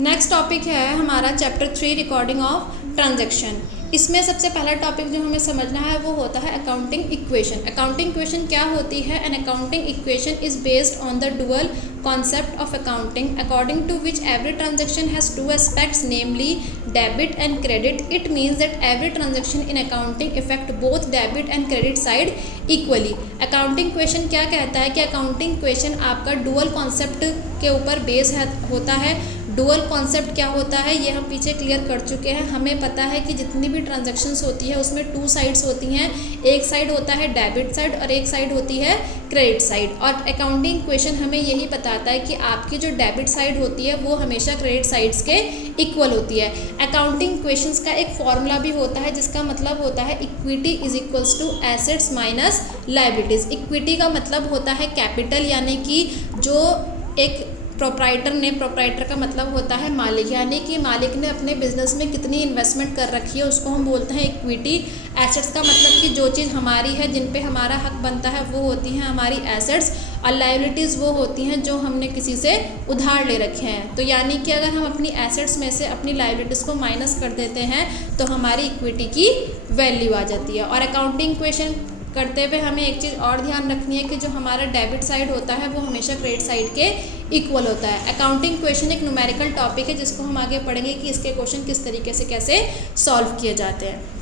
Next topic है हमारा chapter 3 recording of transaction. इसमें सबसे पहला टॉपिक जो हमें समझना है वो होता है अकाउंटिंग इक्वेशन। अकाउंटिंग इक्वेशन क्या होती है? An accounting equation is based on the dual concept of accounting according to which every transaction has two aspects, namely debit and credit. It means that every transaction in accounting affect both debit and credit side equally. accounting equation क्या कहता है कि accounting equation आपका dual concept के ऊपर base होता है। Dual concept क्या होता है ये हम पीछे क्लियर कर चुके हैं। हमें पता है कि जितनी भी ट्रांजैक्शंस होती है उसमें टू साइड्स होती हैं। एक साइड होता है डेबिट साइड और एक साइड होती है क्रेडिट साइड। और अकाउंटिंग इक्वेशन हमें यही बताता है कि आपकी जो डेबिट साइड होती है वो हमेशा क्रेडिट साइड्स के इक्वल होती है। अकाउंटिंग इक्वेशंस का एक फॉर्मूला भी होता है जिसका मतलब होता है equity is equals to assets minus liabilities. Equity का मतलब होता है कैपिटल, यानी कि जो एक प्रोप्राइटर का मतलब होता है मालिक, यानी कि मालिक ने अपने बिजनेस में कितनी इन्वेस्टमेंट कर रखी है उसको हम बोलते हैं इक्विटी। एसेट्स का मतलब कि जो चीज़ हमारी है, जिन पे हमारा हक बनता है, वो होती हैं हमारी एसेट्स। और लायबिलिटीज़ वो होती हैं जो हमने किसी से उधार ले रखे हैं। तो यानी कि अगर हम अपनी एसेट्स में से अपनी लायबिलिटीज़ को माइनस कर देते हैं तो हमारी इक्विटी की वैल्यू आ जाती है। और अकाउंटिंग इक्वेशन करते हुए हमें एक चीज़ और ध्यान रखनी है कि जो हमारा डेबिट साइड होता है वो हमेशा क्रेडिट साइड के इक्वल होता है। अकाउंटिंग क्वेश्चन एक न्यूमेरिकल टॉपिक है जिसको हम आगे पढ़ेंगे कि इसके क्वेश्चन किस तरीके से कैसे सॉल्व किए जाते हैं।